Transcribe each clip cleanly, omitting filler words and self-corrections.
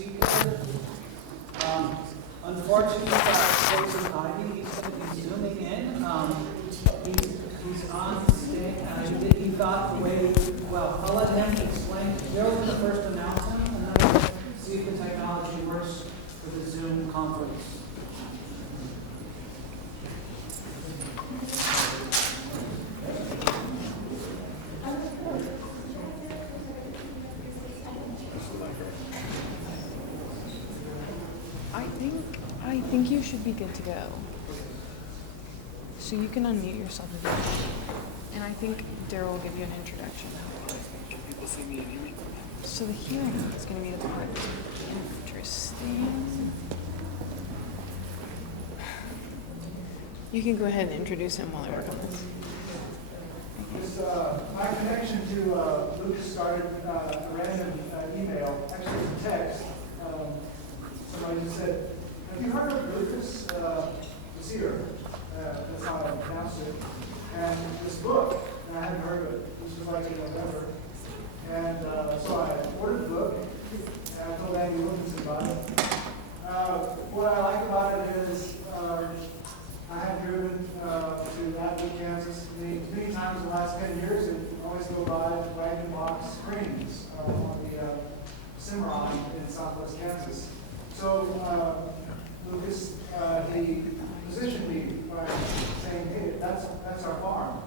speaker. Unfortunately, Jason Ivey, he's going to be zooming in. He's on stage. He thought the way, well, I'll let him explain. Darryl's going to first announce him, and then we'll see if the technology works for the Zoom conference. I think you should be good to go. So you can unmute yourself if you want. And I think Darryl will give you an introduction. Can people see me and hear me? So the hearing is going to be the part that's interesting. You can go ahead and introduce him while I work on this. My connection to Lucas started a random email, actually it's a text. Somebody just said, "Have you heard of Lucas Bessire?" That's how I pronounced it. And this book, and I hadn't heard of it. This was like in November. And so I ordered the book, and I told Andy Wilkinson about it. What I like about it is I have driven to Athens, Kansas many times in the last 10 years, and always go by wagon box screens on the Cimarron in southwest Kansas. So Lucas, he positioned me by saying, "Hey, that's our farm,"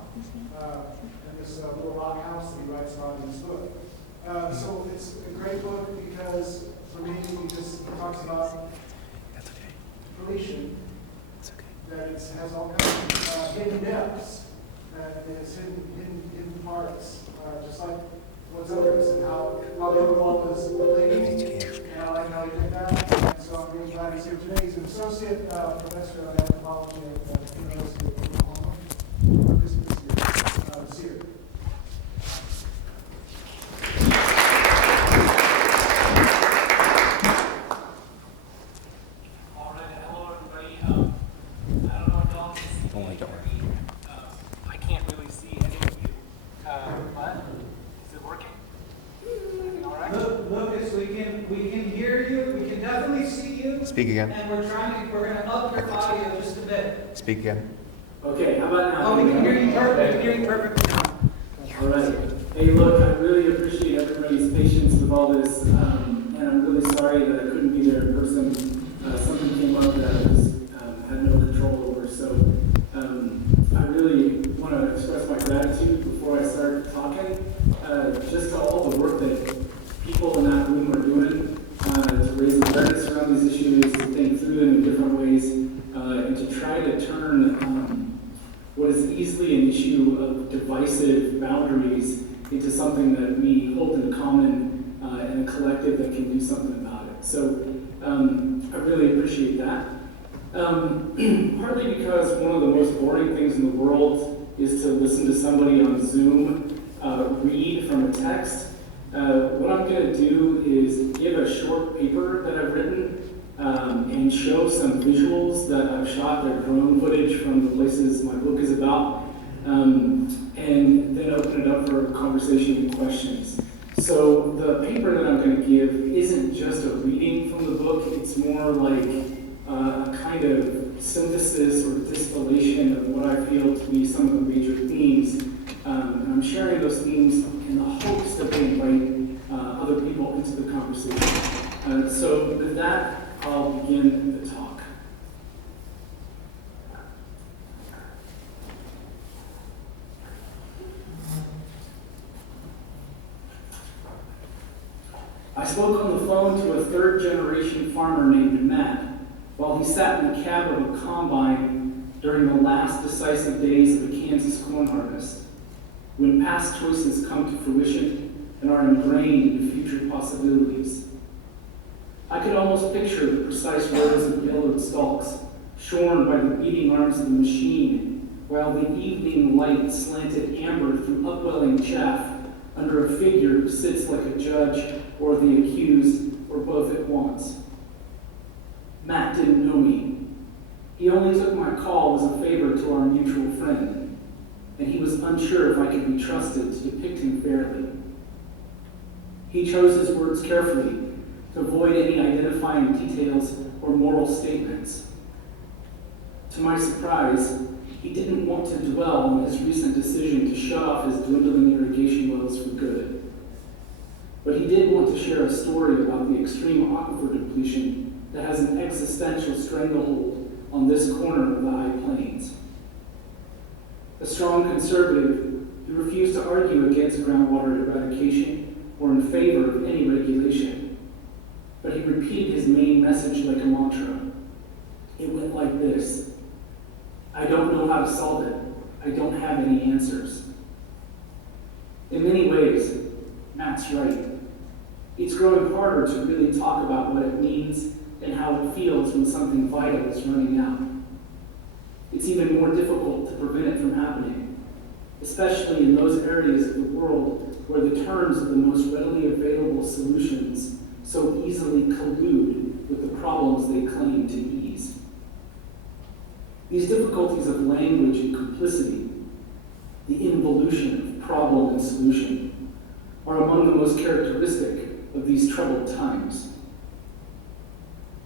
and this little rock house that he writes about in his book. So it's a great book because for me, because it talks about depletion. That it has all kinds of hidden depths, that it's hidden parts, just like what's others and how the overall is depleting. And I like how he did that. And so I'm really glad he's here today. He's an associate professor of anthropology at the University of Oklahoma. Lucas Bessire. Speak again. And we're going to up your audio just a bit. Speak again. Okay, how about now? Oh, we can hear you perfect. We can hear you perfectly now. All right. Hey, look, I really appreciate everybody's patience with all this, and I'm really sorry that I couldn't be there in person. Something came up that I was, had no control over, so I really want to express my gratitude before I start talking, just to all the work that people in that room are doing. To raise awareness around these issues, to think through them in different ways, and to try to turn what is easily an issue of divisive boundaries into something that we hold in common and a collective that can do something about it. So I really appreciate that. Partly because one of the most boring things in the world is to listen to somebody on Zoom read from a text. What I'm going to do is give a short paper that I've written and show some visuals that I've shot. They're drone footage from the places my book is about, and then open it up for conversation and questions. So the paper that I'm going to give isn't just a reading from the book. It's more like a kind of synthesis or distillation of what I feel to be some of the major themes. And I'm sharing those themes in the hopes that they invite other people into the conversation. So with that, I'll begin the talk. I spoke on the phone to a third-generation farmer named Matt while he sat in the cab of a combine during the last decisive days of the Kansas corn harvest, when past choices come to fruition and are ingrained in future possibilities. I could almost picture the precise rows of yellowed stalks, shorn by the beating arms of the machine, while the evening light slanted amber through upwelling chaff under a figure who sits like a judge or the accused, or both at once. Matt didn't know me. He only took my call as a favor to our mutual friend, and he was unsure if I could be trusted to depict him fairly. He chose his words carefully, to avoid any identifying details or moral statements. To my surprise, he didn't want to dwell on his recent decision to shut off his dwindling irrigation wells for good. But he did want to share a story about the extreme aquifer depletion that has an existential stranglehold on this corner of the High Plains. A strong conservative, he refused to argue against groundwater eradication or in favor of any regulation. But he repeated his main message like a mantra. It went like this: I don't know how to solve it. I don't have any answers. In many ways, Matt's right. It's growing harder to really talk about what it means and how it feels when something vital is running out. It's even more difficult to prevent it from happening, especially in those areas of the world where the terms of the most readily available solutions so easily collude with the problems they claim to ease. These difficulties of language and complicity, the involution of problem and solution, are among the most characteristic of these troubled times.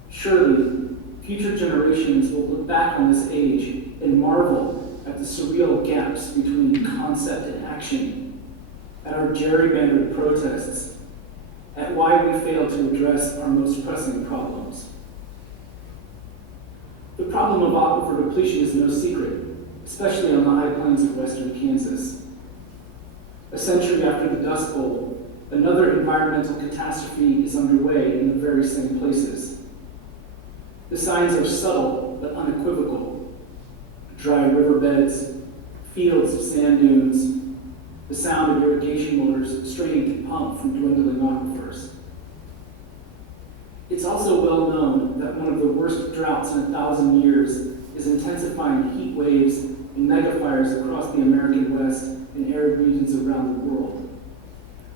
Surely, future generations will look back on this age and marvel at the surreal gaps between concept and action, at our gerrymandered protests, at why we fail to address our most pressing problems. The problem of aquifer depletion is no secret, especially on the high plains of western Kansas. A century after the Dust Bowl, another environmental catastrophe is underway in the very same places. The signs are subtle but unequivocal. Dry riverbeds, fields of sand dunes, the sound of irrigation motors straining to pump from dwindling aquifers. It's also well known that one of the worst droughts in 1,000 years is intensifying heat waves and megafires across the American West and arid regions around the world,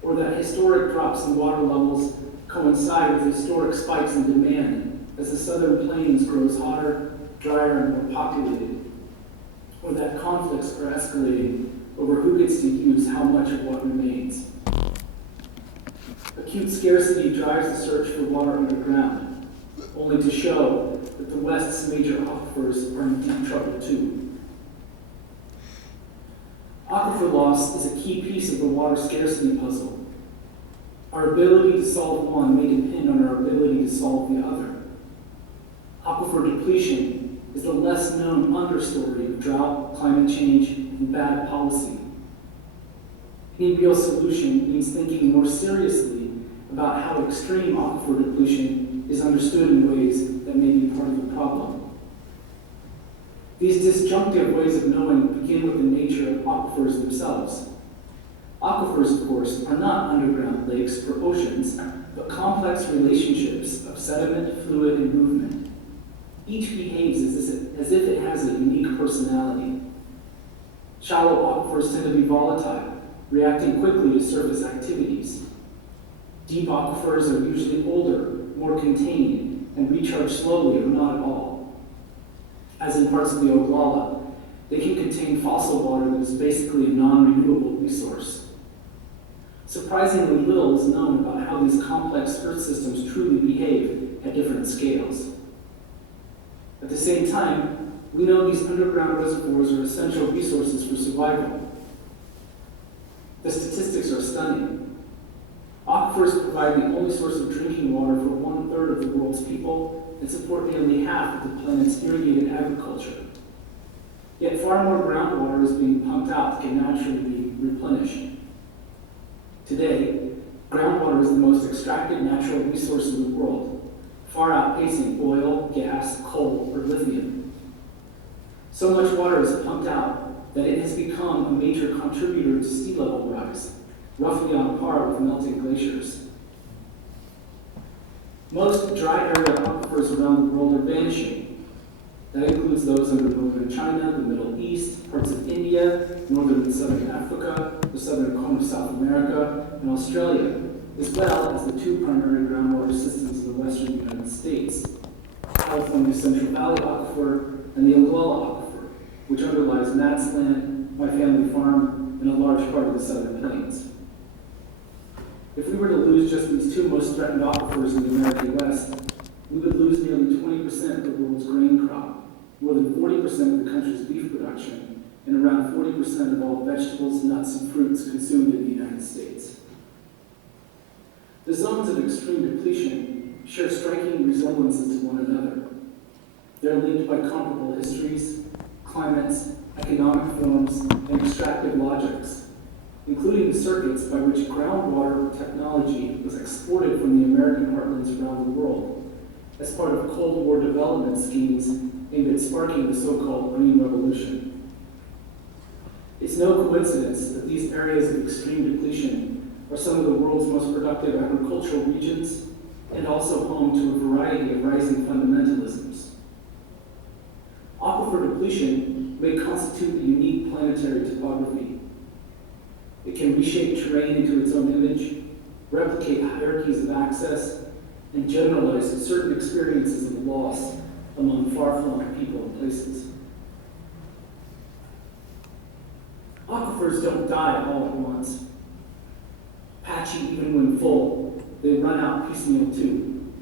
or that historic drops in water levels coincide with historic spikes in demand as the southern plains grows hotter, drier, and more populated, or that conflicts are escalating over who gets to use how much of what remains. Acute scarcity drives the search for water underground, only to show that the West's major aquifers are in deep trouble too. Aquifer loss is a key piece of the water scarcity puzzle. Our ability to solve one may depend on our ability to solve the other. Aquifer depletion is the less known understory of drought, climate change, and bad policy. Any real solution means thinking more seriously about how extreme aquifer depletion is understood in ways that may be part of the problem. These disjunctive ways of knowing begin with the nature of aquifers themselves. Aquifers, of course, are not underground lakes or oceans, but complex relationships of sediment, fluid, and movement. Each behaves as if it has a unique personality. Shallow aquifers tend to be volatile, reacting quickly to surface activities. Deep aquifers are usually older, more contained, and recharge slowly or not at all. As in parts of the Ogallala, they can contain fossil water that is basically a non-renewable resource. Surprisingly little is known about how these complex earth systems truly behave at different scales. At the same time, we know these underground reservoirs are essential resources for survival. The statistics are stunning. Aquifers provide the only source of drinking water for 1/3 of the world's people and support nearly half of the planet's irrigated agriculture. Yet far more groundwater is being pumped out that can naturally be replenished. Today, groundwater is the most extracted natural resource in the world, far outpacing oil, gas, coal, or lithium. So much water is pumped out that it has become a major contributor to sea level rise, roughly on par with melting glaciers. Most dry area aquifers around the world are vanishing. That includes those under northern China, the Middle East, parts of India, northern and southern Africa, the southern cone of South America, and Australia, as well as the two primary groundwater systems in the western United States, California's Central Valley Aquifer and the Ogallala Aquifer, which underlies Matt's land, my family farm, and a large part of the Southern Plains. If we were to lose just these two most threatened aquifers in the American West, we would lose nearly 20% of the world's grain crop, more than 40% of the country's beef production, and around 40% of all vegetables, nuts, and fruits consumed in the United States. The zones of extreme depletion share striking resemblances to one another. They're linked by comparable histories, climates, economic forms, and extractive logics, including the circuits by which groundwater technology was exported from the American heartlands around the world as part of Cold War development schemes aimed at sparking the so-called Green Revolution. It's no coincidence that these areas of extreme depletion are some of the world's most productive agricultural regions and also home to a variety of rising fundamentalisms. Aquifer depletion may constitute a unique planetary topography. It can reshape terrain into its own image, replicate hierarchies of access, and generalize certain experiences of loss among far-flung people and places. Aquifers don't die all at once. Patchy even when full, they run out piecemeal too.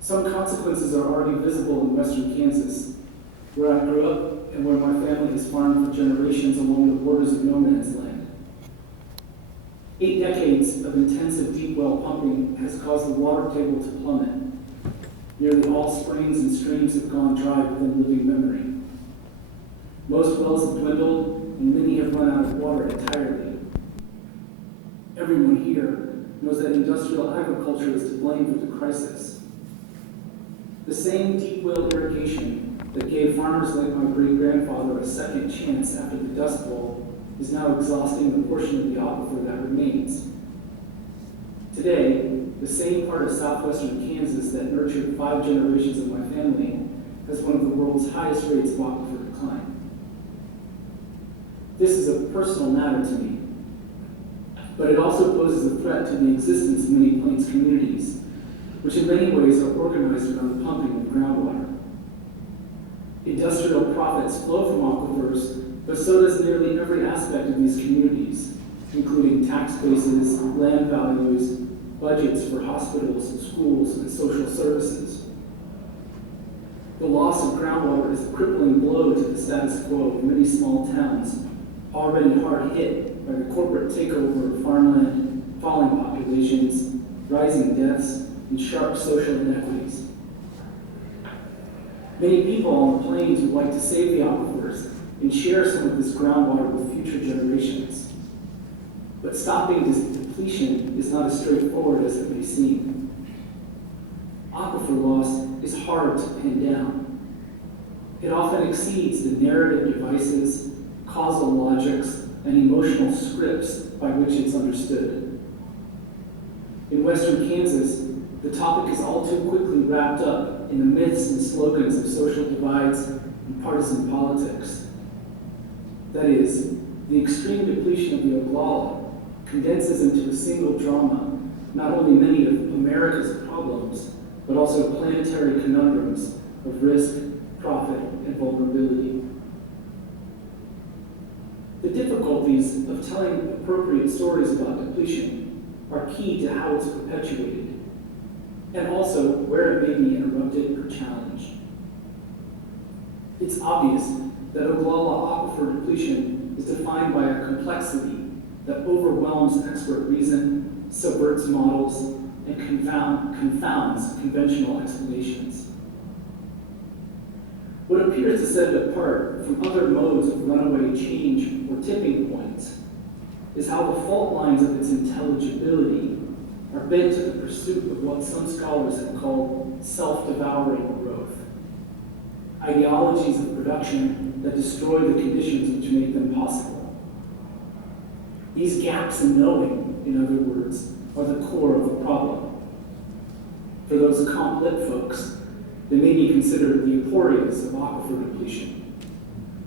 Some consequences are already visible in western Kansas, where I grew up and where my family has farmed for generations along the borders of no man's land. 8 decades of intensive deep well pumping has caused the water table to plummet. Nearly all springs and streams have gone dry within living memory. Most wells have dwindled, and many have run out of water entirely. Everyone here knows that industrial agriculture is to blame for the crisis. The same deep well irrigation that gave farmers like my great-grandfather a second chance after the Dust Bowl is now exhausting the portion of the aquifer that remains. Today, the same part of southwestern Kansas that nurtured 5 generations of my family has one of the world's highest rates of aquifer decline. This is a personal matter to me, but it also poses a threat to the existence of many Plains communities, which in many ways are organized around the pumping of groundwater. Industrial profits flow from aquifers, but so does nearly every aspect of these communities, including tax bases, land values, budgets for hospitals, schools, and social services. The loss of groundwater is a crippling blow to the status quo of many small towns, already hard hit by the corporate takeover of farmland, falling populations, rising deaths, and sharp social inequities. Many people on the plains would like to save the aquifers and share some of this groundwater with future generations. But stopping this depletion is not as straightforward as it may seem. Aquifer loss is hard to pin down. It often exceeds the narrative devices, causal logics, and emotional scripts by which it's understood. In western Kansas, the topic is all too quickly wrapped up in the myths and slogans of social divides and partisan politics. That is, the extreme depletion of the Ogallala condenses into a single drama not only many of America's problems, but also planetary conundrums of risk, profit, and vulnerability. The difficulties of telling appropriate stories about depletion are key to how it's perpetuated, and also where it may be interrupted or challenged. It's obvious that Ogallala aquifer depletion is defined by a complexity that overwhelms expert reason, subverts models, and confounds conventional explanations. What appears to set it apart from other modes of runaway change or tipping points is how the fault lines of its intelligibility are bent to the pursuit of what some scholars have called self-devouring growth, ideologies of production that destroy the conditions which make them possible. These gaps in knowing, in other words, are the core of the problem. For those comp-lit folks, they may be considered the aporias of aquifer depletion,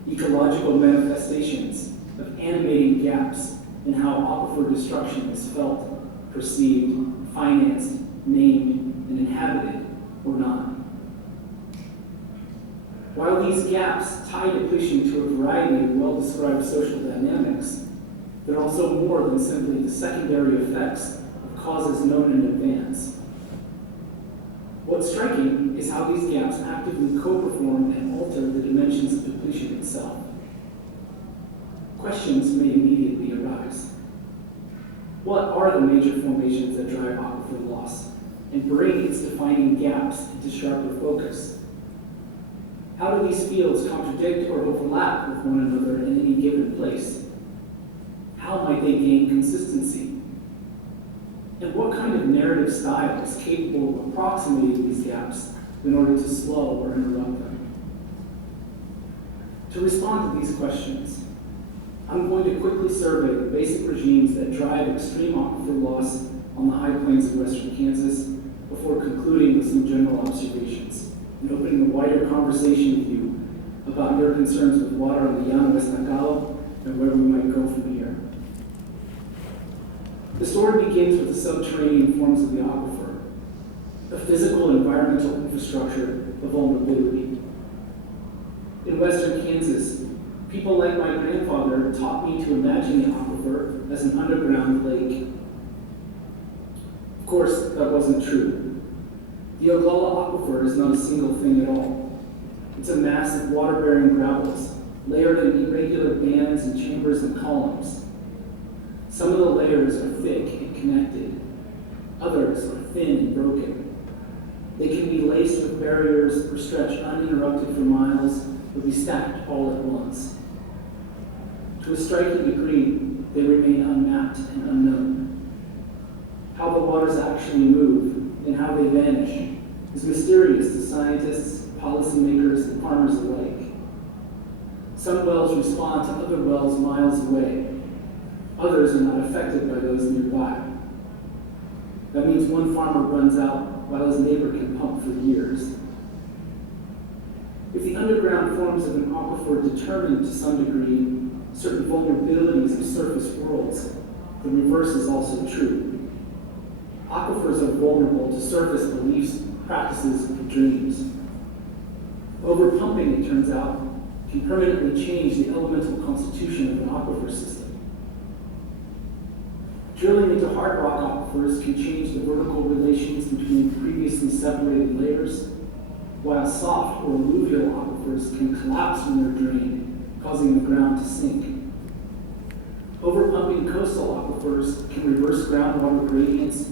ecological manifestations of animating gaps in how aquifer destruction is felt, perceived, financed, named, and inhabited, or not. While these gaps tie depletion to a variety of well-described social dynamics, They're also more than simply the secondary effects of causes known in advance. What's striking is how these gaps actively co-perform and alter the dimensions of depletion itself. Questions may immediately arise. What are the major formations that drive aquifer loss and bring its defining gaps into sharper focus? How do these fields contradict or overlap with one another in any given place? How might they gain consistency? And what kind of narrative style is capable of approximating these gaps in order to slow or interrupt them? To respond to these questions, I'm going to quickly survey the basic regimes that drive extreme aquifer loss on the high plains of western Kansas before concluding with some general observations and opening a wider conversation with you about your concerns with water on the Llano Estacado and where we might go from here. The story begins with the subterranean forms of the aquifer, a physical and environmental infrastructure of vulnerability. In western Kansas, people like my grandfather taught me to imagine the aquifer as an underground lake. Of course, that wasn't true. The Ogallala aquifer is not a single thing at all. It's a mass of water-bearing gravels, layered in irregular bands and chambers and columns. Some of the layers are thick and connected. Others are thin and broken. They can be laced with barriers or stretch uninterrupted for miles or be stacked all at once. To a striking degree, they remain unmapped and unknown. How the waters actually move and how they vanish is mysterious to scientists, policymakers, and farmers alike. Some wells respond to other wells miles away. Others are not affected by those nearby. That means one farmer runs out while his neighbor can pump for years. If the underground forms of an aquifer determine to some degree certain vulnerabilities of surface worlds, the reverse is also true. Aquifers are vulnerable to surface beliefs, practices, and dreams. Overpumping, it turns out, can permanently change the elemental constitution of an aquifer system. Drilling into hard rock aquifers can change the vertical relations between previously separated layers, while soft or alluvial aquifers can collapse when they're drained, causing the ground to sink. Overpumping coastal aquifers can reverse groundwater gradients,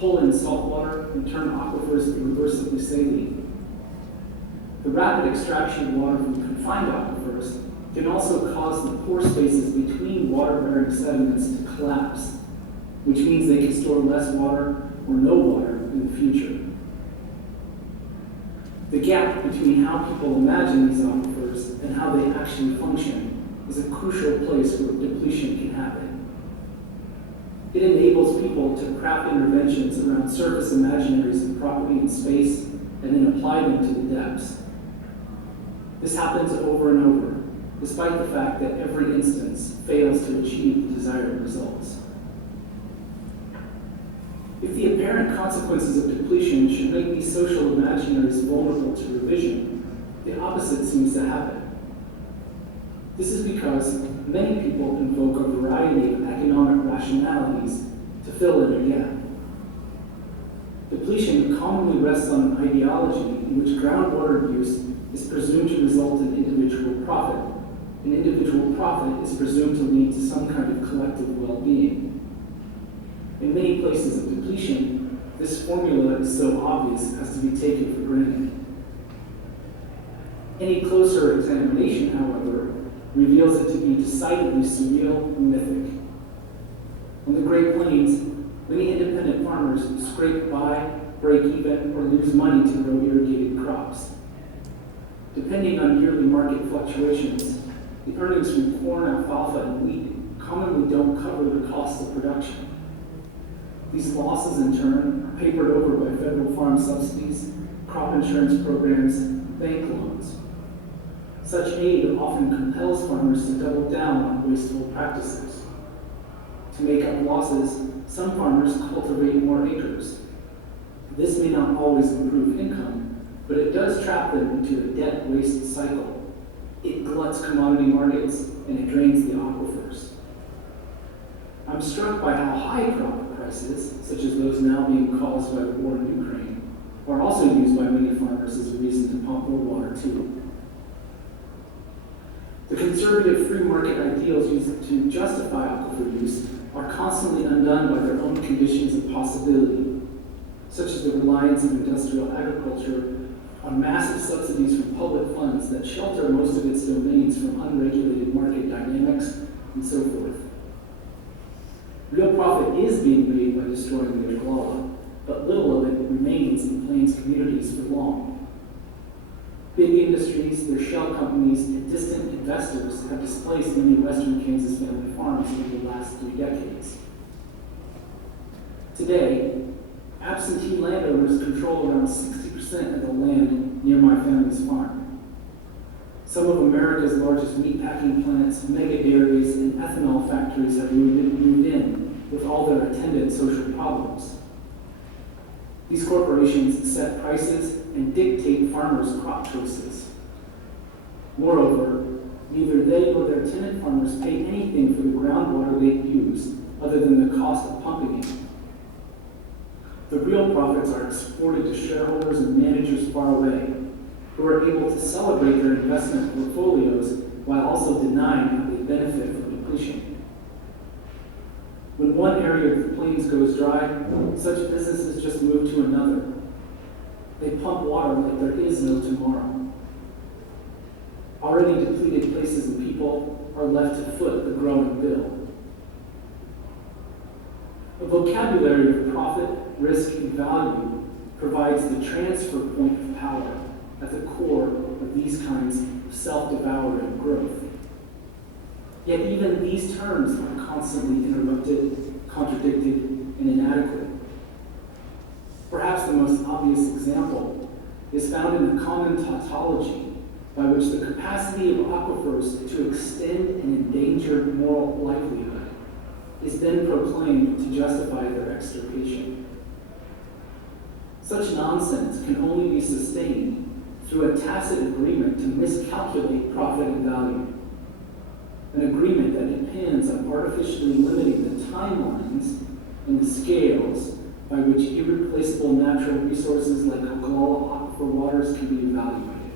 pull in salt water, and turn aquifers irreversibly saline. The rapid extraction of water from confined aquifers can also cause the pore spaces between water-bearing sediments to collapse, which means they can store less water or no water in the future. The gap between how people imagine these aquifers and how they actually function is a crucial place where depletion can happen. It enables people to craft interventions around surface imaginaries of property and space and then apply them to the depths. This happens over and over, despite the fact that every instance fails to achieve the desired results. If the apparent consequences of depletion should make these social imaginaries vulnerable to revision, the opposite seems to happen. This is because many people invoke a variety of economic rationalities to fill in a gap. Depletion commonly rests on an ideology in which groundwater use is presumed to result in individual profit, and individual profit is presumed to lead to some kind of collective well-being. In many places of depletion, this formula is so obvious as to be taken for granted. Any closer examination, however, reveals it to be decidedly surreal and mythic. On the Great Plains, many independent farmers scrape by, break even, or lose money to grow irrigated crops. Depending on yearly market fluctuations, the earnings from corn, alfalfa, and wheat commonly don't cover the cost of production. These losses, in turn, are papered over by federal farm subsidies, crop insurance programs, and bank loans. Such aid often compels farmers to double down on wasteful practices. To make up losses, some farmers cultivate more acres. This may not always improve income, but it does trap them into a debt waste cycle. It gluts commodity markets and it drains the aquifers. I'm struck by how high crop prices, such as those now being caused by the war in Ukraine, are also used by many farmers as a reason to pump more water too. The conservative free market ideals used to justify aquifer use are constantly undone by their own conditions of possibility, such as the reliance of industrial agriculture on massive subsidies from public funds that shelter most of its domains from unregulated market dynamics and so forth. Real profit is being made by destroying the Ogallala, but little of it remains in Plains communities for long. Big industries, their shell companies, and distant investors have displaced many western Kansas family farms over the last 3 decades. Today, absentee landowners control around 60% of the land near my family's farm. Some of America's largest meatpacking plants, mega dairies, and ethanol factories have moved in with all their attendant social problems. These corporations set prices and dictate farmers' crop choices. Moreover, neither they nor their tenant farmers pay anything for the groundwater they use other than the cost of pumping it. The real profits are exported to shareholders and managers far away, who are able to celebrate their investment portfolios while also denying how they benefit from depletion. When one area of the plains goes dry, such businesses just move to another. They pump water like there is no tomorrow. Already depleted places and people are left to foot the growing bill. A vocabulary of profit, risk, and value provides the transfer point of power at the core of these kinds of self-devouring growth. Yet even these terms are constantly interrupted, contradicted, and inadequate. Perhaps the most obvious example is found in the common tautology, by which the capacity of aquifers to extend an endangered moral livelihood is then proclaimed to justify their extirpation. Such nonsense can only be sustained through a tacit agreement to miscalculate profit and value. An agreement that depends on artificially limiting the timelines and the scales by which irreplaceable natural resources like Ogallala aquifer waters can be evaluated.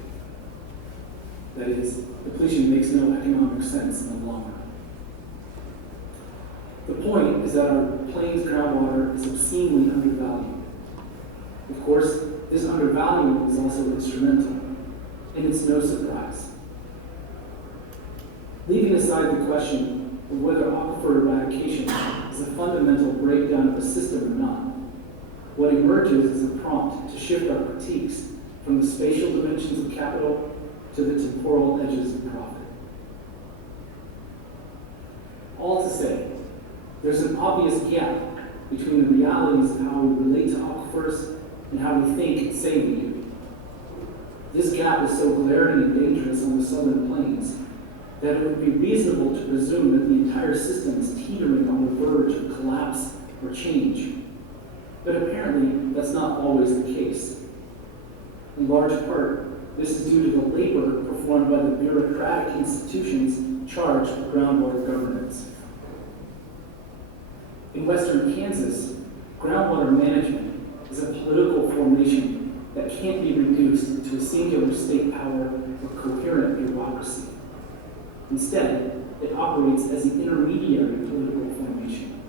That is, depletion makes no economic sense in the long run. The point is that our plains groundwater is obscenely undervalued. Of course, this undervaluing is also instrumental, and it's no surprise. Leaving aside the question of whether aquifer eradication is a fundamental breakdown of a system or not, what emerges is a prompt to shift our critiques from the spatial dimensions of capital to the temporal edges of profit. All to say, there's an obvious gap between the realities of how we relate to aquifers and how we think and say we do. This gap is so glaring and dangerous on the southern plains that it would be reasonable to presume that the entire system is teetering on the verge of collapse or change. But apparently, that's not always the case. In large part, this is due to the labor performed by the bureaucratic institutions charged with groundwater governance. In western Kansas, groundwater management is a political formation that can't be reduced to a singular state power or coherent bureaucracy. Instead, it operates as an intermediary political formation.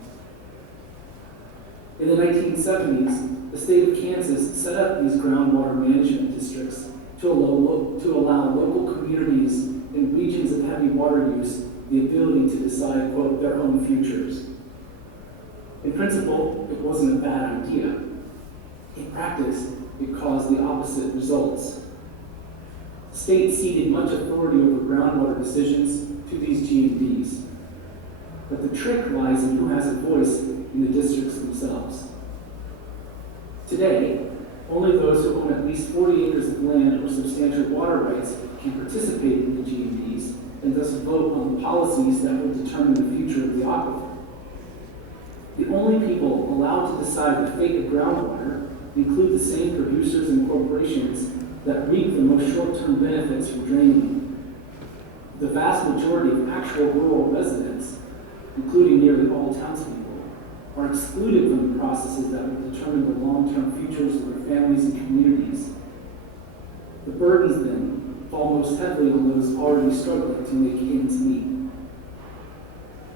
In the 1970s, the state of Kansas set up these groundwater management districts to allow local communities in regions of heavy water use the ability to decide, quote, their own futures. In principle, it wasn't a bad idea. In practice, it caused the opposite results. The state ceded much authority over groundwater decisions to these GMDs. But the trick lies in who has a voice in the districts themselves. Today, only those who own at least 40 acres of land or substantial water rights can participate in the GMDs and thus vote on the policies that will determine the future of the aquifer. The only people allowed to decide the fate of groundwater include the same producers and corporations that reap the most short-term benefits from draining. The vast majority of actual rural residents, including nearly all townspeople, are excluded from the processes that will determine the long-term futures of their families and communities. The burdens then fall most heavily on those already struggling to make ends meet.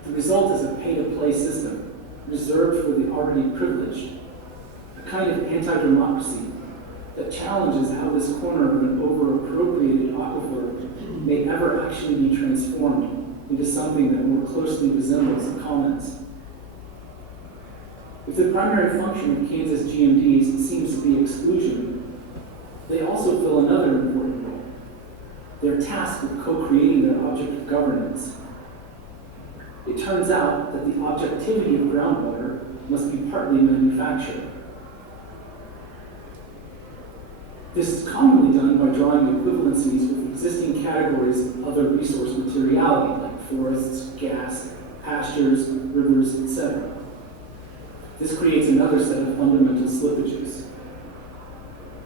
The result is a pay-to-play system reserved for the already privileged, a kind of anti-democracy that challenges how this corner of an over-appropriated aquifer may ever actually be transformed into something that more closely resembles a commons. If the primary function of Kansas GMDs seems to be exclusion, they also fill another important role. They're tasked with co-creating their object of governance. It turns out that the objectivity of groundwater must be partly manufactured. This is commonly done by drawing equivalencies with existing categories of other resource materiality, like forests, gas, pastures, rivers, etc. This creates another set of fundamental slippages.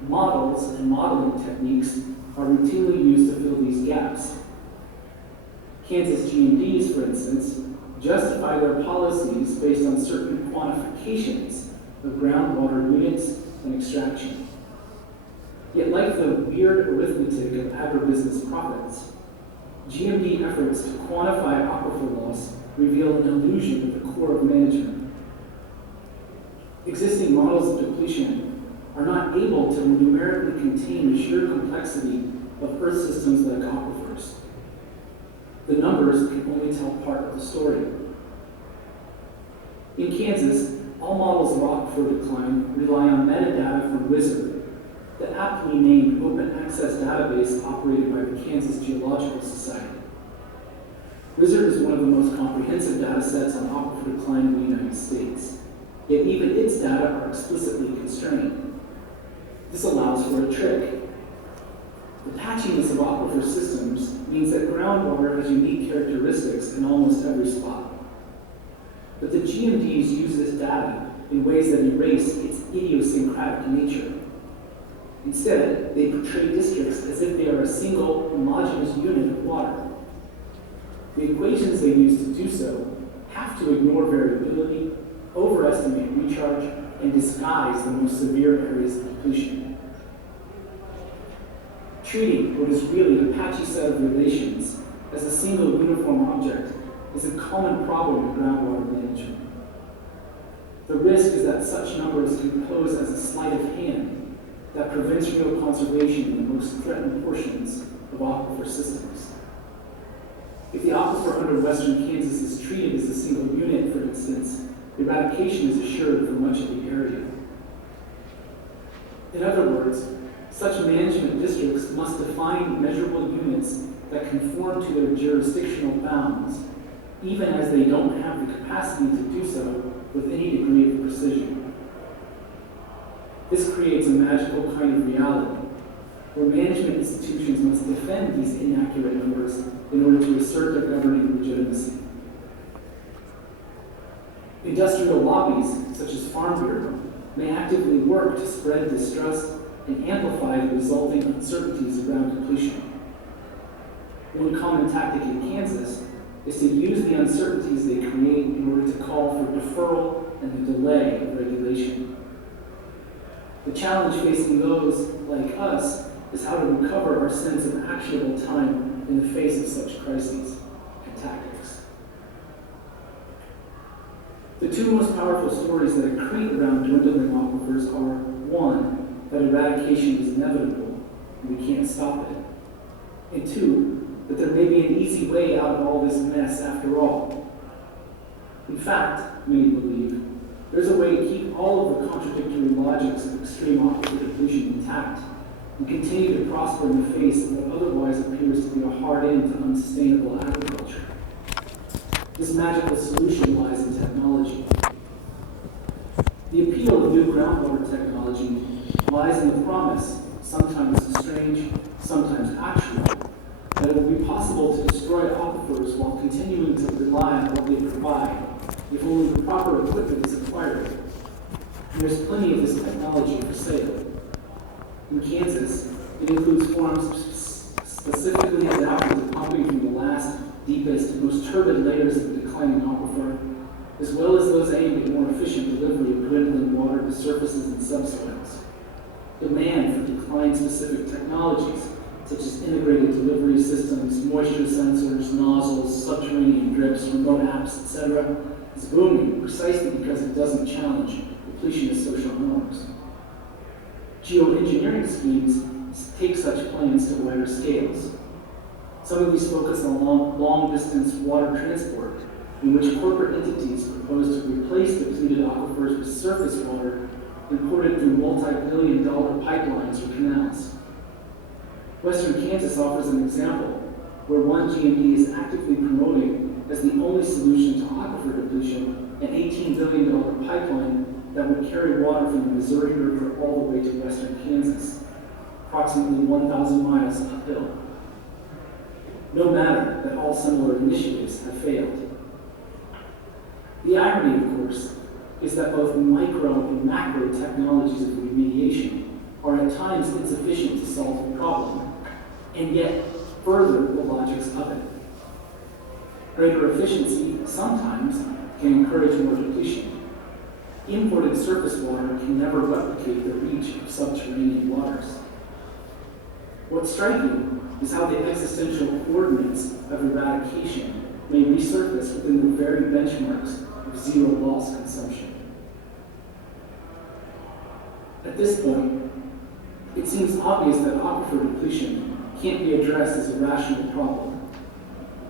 Models and modeling techniques are routinely used to fill these gaps. Kansas GMDs, for instance, justify their policies based on certain quantifications of groundwater units and extraction. Yet, like the weird arithmetic of agribusiness profits, GMD efforts to quantify aquifer loss reveal an illusion of the core of management. Existing models of depletion are not able to numerically contain the sheer complexity of Earth systems like aquifers. The numbers can only tell part of the story. In Kansas, all models of aquifer decline rely on metadata from Wizard, the aptly named open access database operated by the Kansas Geological Society. Wizard is one of the most comprehensive data sets on aquifer decline in the United States, yet even its data are explicitly constrained. This allows for a trick. The patchiness of aquifer systems means that groundwater has unique characteristics in almost every spot. But the GMDs use this data in ways that erase its idiosyncratic nature. Instead, they portray districts as if they are a single, homogeneous unit of water. The equations they use to do so have to ignore variability, overestimate recharge, and disguise the most severe areas of depletion. Treating what is really a patchy set of relations as a single uniform object is a common problem in groundwater management. The risk is that such numbers can pose as a sleight of hand that prevents real conservation in the most threatened portions of aquifer systems. If the aquifer under western Kansas is treated as a single unit, for instance, eradication is assured for much of the area. In other words, such management districts must define measurable units that conform to their jurisdictional bounds, even as they don't have the capacity to do so with any degree of precision. This creates a magical kind of reality, where management institutions must defend these inaccurate numbers in order to assert their governing legitimacy. Industrial lobbies, such as Farm Bureau, may actively work to spread distrust and amplify the resulting uncertainties around depletion. One common tactic in Kansas is to use the uncertainties they create in order to call for deferral and the delay of regulation. The challenge facing those like us is how to recover our sense of actionable time in the face of such crises and tactics. The two most powerful stories that accrete around dwindling aquifers are, one, that eradication is inevitable and we can't stop it, and two, that there may be an easy way out of all this mess after all. In fact, many believe, there's a way to keep all of the contradictory logics of extreme aquifer depletion intact and continue to prosper in the face of what otherwise appears to be a hard end to unsustainable agriculture. This magical solution lies in technology. The appeal of new groundwater technology lies in the promise, sometimes strange, sometimes actual, that it will be possible to destroy aquifers while continuing to rely on what they provide, if only the proper equipment is acquired. And there's plenty of this technology for sale. In Kansas, it includes forms specifically adapted to pumping from the last, deepest, most turbid layers of decline declining aquifer, as well as those aimed at more efficient delivery of dwindling water to surfaces and subsoils. Demand for decline-specific technologies, such as integrated delivery systems, moisture sensors, nozzles, subterranean drips, remote apps, etc., is booming precisely because it doesn't challenge depletionist social norms. Geoengineering schemes take such plans to wider scales. Some of these focus on long-distance water transport, in which corporate entities propose to replace depleted aquifers with surface water imported through multi-billion-dollar pipelines or canals. Western Kansas offers an example where one GME is actively promoting as the only solution to aquifer depletion an $18 billion pipeline that would carry water from the Missouri River all the way to western Kansas, approximately 1,000 miles uphill. No matter that all similar initiatives have failed. The irony, of course, is that both micro and macro technologies of remediation are at times insufficient to solve the problem, and yet further the logics of it. Greater efficiency sometimes can encourage more depletion. Imported surface water can never replicate the reach of subterranean waters. What's striking is how the existential coordinates of eradication may resurface within the very benchmarks of zero loss consumption. At this point, it seems obvious that aquifer depletion can't be addressed as a rational problem.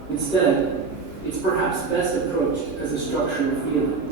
Instead, it's perhaps best approached as a structural feeling.